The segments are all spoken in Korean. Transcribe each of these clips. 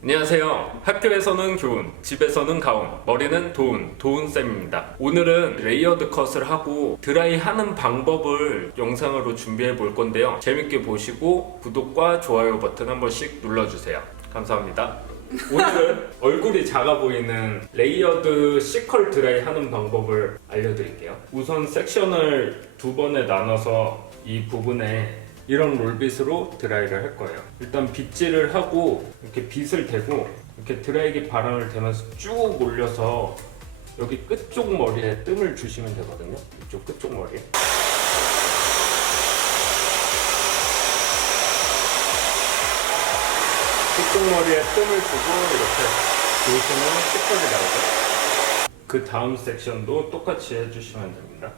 안녕하세요. 학교에서는 교훈, 집에서는 가훈, 머리는 도훈, 도훈쌤입니다. 오늘은 레이어드 컷을 하고 드라이 하는 방법을 영상으로 준비해 볼 건데요. 재밌게 보시고 구독과 좋아요 버튼 한 번씩 눌러주세요. 감사합니다. 오늘은 얼굴이 작아 보이는 레이어드 C컬 드라이 하는 방법을 알려드릴게요. 우선 섹션을 두 번에 나눠서 이 부분에 이런 롤빗으로 드라이를 할 거예요. 일단 빗질을 하고 이렇게 빗을 대고 이렇게 드라이기 바람을 대면서 쭉 올려서 여기 끝쪽 머리에 뜸을 주시면 되거든요. 이쪽 끝쪽 머리에. 끝쪽 머리에 뜸을 주고 이렇게 놓으시면 끝까지 나오죠. 그 다음 섹션도 똑같이 해주시면 됩니다.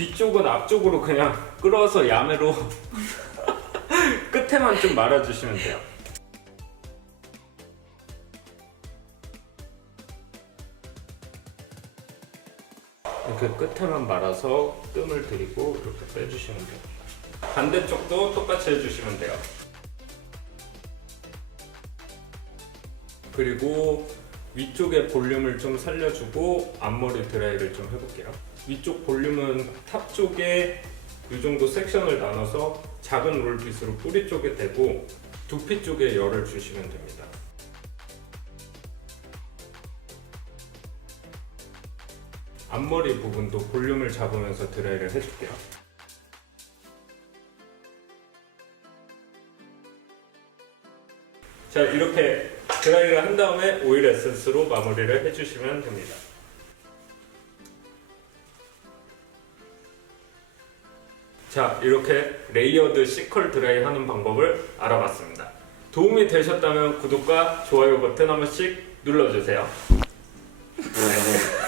뒤쪽은 앞쪽으로 그냥 끌어서 야매로 끝에만 좀 말아주시면 돼요. 이렇게 끝에만 말아서 뜸을 들이고 이렇게 빼주시면 돼요. 반대쪽도 똑같이 해주시면 돼요. 그리고 위쪽에 볼륨을 좀 살려주고 앞머리 드라이를 좀 해볼게요. 위쪽 볼륨은 탑 쪽에 이 정도 섹션을 나눠서 작은 롤빗으로 뿌리 쪽에 대고 두피 쪽에 열을 주시면 됩니다. 앞머리 부분도 볼륨을 잡으면서 드라이를 해줄게요. 자 이렇게 드라이를 한 다음에 오일 에센스로 마무리를 해주시면 됩니다. 자 이렇게 레이어드 C컬 드라이 하는 방법을 알아봤습니다. 도움이 되셨다면 구독과 좋아요 버튼 한 번씩 눌러주세요.